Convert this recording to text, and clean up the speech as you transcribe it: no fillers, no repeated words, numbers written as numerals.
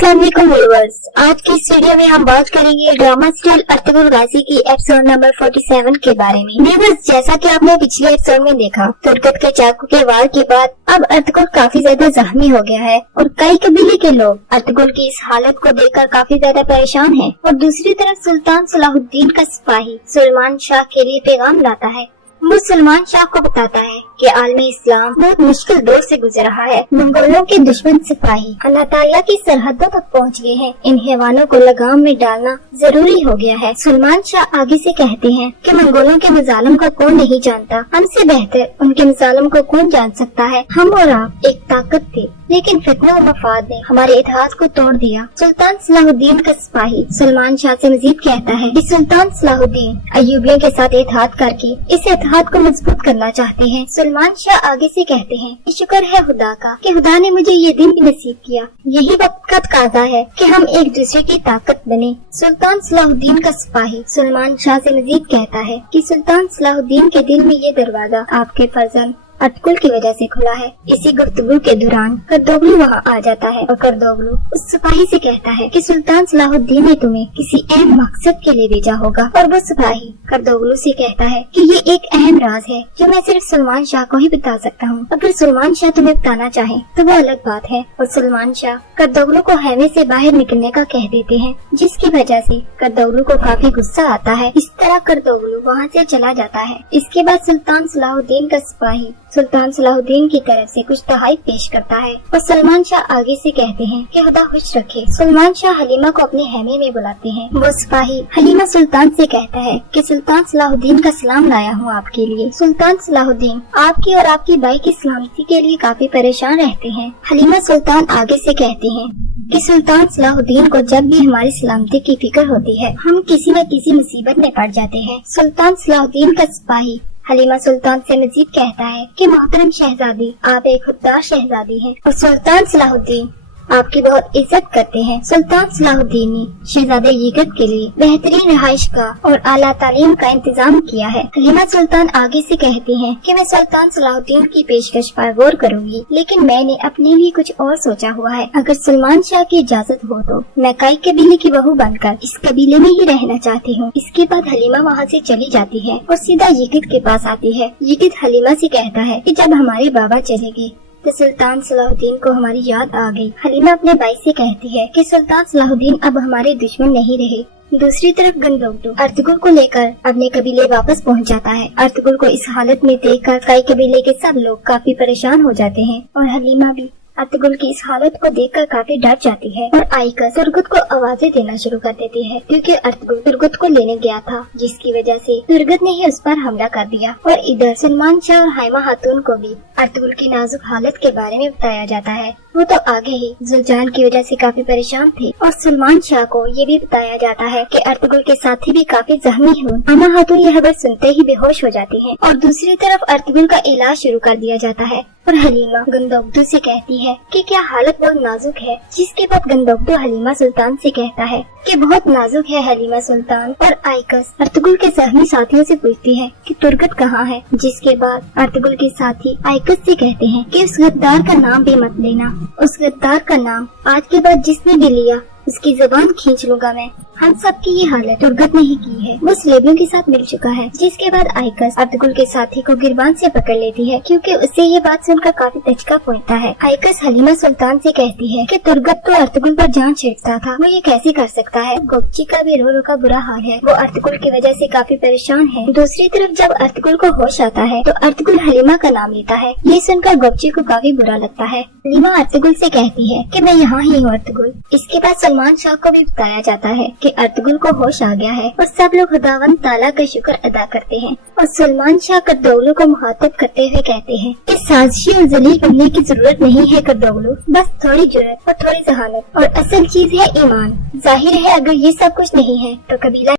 अस्सलाम वालेकुम व्यूअर्स, आज की इस वीडियो में हम बात करेंगे ड्रामा सीरियल अर्तुगरुल गाजी की एपिसोड नंबर 47 के बारे में। व्यूअर्स, जैसा कि आपने पिछले एपिसोड में देखा, तुर्कत के चाकू के वार के बाद अब अर्तुगरुल काफी ज्यादा जख्मी हो गया है और कई कबीले के लोग अर्तुगरुल की इस हालत को देखकर काफी ज्यादा परेशान हैं। और दूसरी तरफ सुल्तान सलाहुद्दीन का सिपाही सुलेमान शाह के लिए पैगाम लाता है। वो सुलेमान शाह को बताता है कि आलमी इस्लाम बहुत मुश्किल दौर से गुजर रहा है। मंगोलों के दुश्मन सिपाही अल्लाह ताला की सरहदों तक पहुंच गए हैं। इन हैवानों को लगाम में डालना जरूरी हो गया है। सुलेमान शाह आगे से कहते हैं कि मंगोलों के मजालम को कौन नहीं जानता, हमसे बेहतर उनके मजालम को कौन जान सकता है। हम और आप एक ताकत थे, लेकिन फितना और मफाद ने हमारे इतिहाद को तोड़ दिया। सुल्तान सलाहुद्दीन का सिपाही सुलेमान शाह से मजीद कहता है कि सुल्तान सलाहुद्दीन अय्यूबियों के साथ इतिहाद करके इस इतिहाद को मजबूत करना चाहते हैं। सुलेमान शाह आगे से कहते हैं कि शुक्र है खुदा का कि खुदा ने मुझे ये दिन भी नसीब किया। यही वक्त का तकाज़ा है कि हम एक दूसरे की ताकत बने। सुल्तान सलाहुद्दीन का सिपाही सुलेमान शाह से मजीद कहता है कि सुल्तान सलाहुद्दीन के दिल में ये दरवाजा आपके फर्जंद अर्तुगरुल की वजह से खुला है। इसी गुफ्तगू के दौरान करदोगलू वहाँ आ जाता है और करदोगलू उस सिपाही से कहता है कि सुल्तान सलाहुद्दीन ने तुम्हें किसी अहम मकसद के लिए भेजा होगा। और वो सिपाही करदोगलू से कहता है कि ये एक अहम राज है जो मैं सिर्फ सुलेमान शाह को ही बता सकता हूँ। अगर सुलेमान शाह तुम्हें बताना चाहे तो वो अलग बात है। और सुलेमान शाह करदोगलू को हैमे से बाहर निकलने का कह देते हैं, जिसकी वजह से करदोगलू को काफी गुस्सा आता है। इस तरह करदोगलू वहाँ से चला जाता है। इसके बाद सुल्तान सलाहुद्दीन का सिपाही सुल्तान सलाहुद्दीन की तरफ से कुछ तोहफे पेश करता है और सुलेमान शाह आगे से कहते हैं कि खुदा खुश रखे। सुलेमान शाह हलीमा को अपने हैमे में बुलाते हैं। वो सिपाही हलीमा सुल्तान से कहता है कि सुल्तान सलाहुद्दीन का सलाम लाया हूँ आपके लिए। सुल्तान सलाहुद्दीन आपकी और आपकी भाई की सलामती के लिए काफी परेशान रहते हैं। हलीमा सुल्तान आगे से कहती है कि सुल्तान सलाहुद्दीन को जब भी हमारी सलामती की फिक्र होती है, हम किसी न किसी मुसीबत में पड़ जाते हैं। सुल्तान सलाहुद्दीन का सिपाही हलीमा सुल्तान से मजीद कहता है कि मोहतरम शहजादी, आप एक खुददार शहजादी हैं और सुल्तान सलाहुद्दीन आपकी बहुत इज्जत करते हैं। सुल्तान सलाहुद्दीन ने शहजादे यीगत के लिए बेहतरीन रिहाइश का और आला तालीम का इंतजाम किया है। हलीमा सुल्तान आगे से कहती हैं कि मैं सुल्तान सलाहुद्दीन की पेशकश पर गौर करूंगी, लेकिन मैंने अपने लिए कुछ और सोचा हुआ है। अगर सुलेमान शाह की इजाजत हो तो मैं कई कबीले की बहू बनकर इस कबीले में ही रहना चाहती हूँ। इसके बाद हलीमा वहाँ से चली जाती है और सीधा यीगत के पास आती है। यीगत हलीमा से कहता है कि जब हमारे बाबा चले गए तो सुल्तान सलाहुद्दीन को हमारी याद आ गई। हलीमा अपने भाई से कहती है कि सुल्तान सलाहुद्दीन अब हमारे दुश्मन नहीं रहे। दूसरी तरफ गंदोगलू अर्तुगरुल को लेकर अपने कबीले वापस पहुंच जाता है। अर्तुगरुल को इस हालत में देखकर कई कबीले के सब लोग काफी परेशान हो जाते हैं और हलीमा भी अर्तुगरुल की इस हालत को देखकर काफी डर जाती है और आईकर तुर्गत को आवाजें देना शुरू कर देती है, क्योंकि अर्तुगरुल तुर्गत को लेने गया था, जिसकी वजह से तुर्गत ने ही उस पर हमला कर दिया। और इधर सुलेमान शाह और हाइमा खातून को भी अर्तुगरुल की नाजुक हालत के बारे में बताया जाता है। वो तो आगे ही जुलजान की वजह से काफी परेशान थे और सुलेमान शाह को ये भी बताया जाता है कि अर्तुगरुल के साथी भी काफी जख्मी हुए। हाइमा खातून यह खबर सुनते ही बेहोश हो जाती है और दूसरी तरफ अर्तुगरुल का इलाज शुरू कर दिया जाता है। और हलीमा गंदोगलू से कहती है कि क्या हालत बहुत नाजुक है, जिसके बाद गंदोगलू हलीमा सुल्तान से कहता है कि बहुत नाजुक है हलीमा सुल्तान। और आइकस अर्तुगरुल के जख्मी साथियों से पूछती है कि तुर्गत कहाँ है, जिसके बाद अर्तुगरुल के साथी आइकस से कहते हैं कि उस गद्दार का नाम भी मत लेना। उस गद्दार का नाम आज के बाद जिसने भी लिया उसकी जुबान खींच लूंगा मैं। हम सब की ये हालत तुर्गत ने ही की है। वो स्लेबियों के साथ मिल चुका है। जिसके बाद आइकस अर्तुगरुल के साथी को गिरबान से पकड़ लेती है, क्योंकि उससे ये बात सुनकर काफी दचका पहुंचता है। आइकस हलीमा सुल्तान से कहती है कि तुर्गत तो अर्तुगरुल पर जान छिड़कता था, वो ये कैसे कर सकता है। गोपची का भी रो रो का बुरा हाल है, वो अर्तुगरुल की वजह से काफी परेशान है। दूसरी तरफ जब अर्तुगरुल को होश आता है तो अर्तुगरुल हलीमा का नाम लेता है। ये सुनकर गोपची को काफी बुरा लगता है। हलीमा अर्तुगरुल से कहती है कि मैं यहाँ ही हूँ अर्तुगरुल। इसके बाद सुलेमान शाह को भी बताया जाता है कि अर्तुगरुल को होश आ गया है और सब लोग खुदावंद ताला का शुक्र अदा करते हैं। और सुलेमान शाह करदोगलू को मुखातब करते हुए कहते हैं कि साजिशी और जलील बनने की जरूरत नहीं है करदोगलू, बस थोड़ी जुर्रत और थोड़ी जहानत, और असल चीज है ईमान। जाहिर है अगर ये सब कुछ नहीं है तो कबीला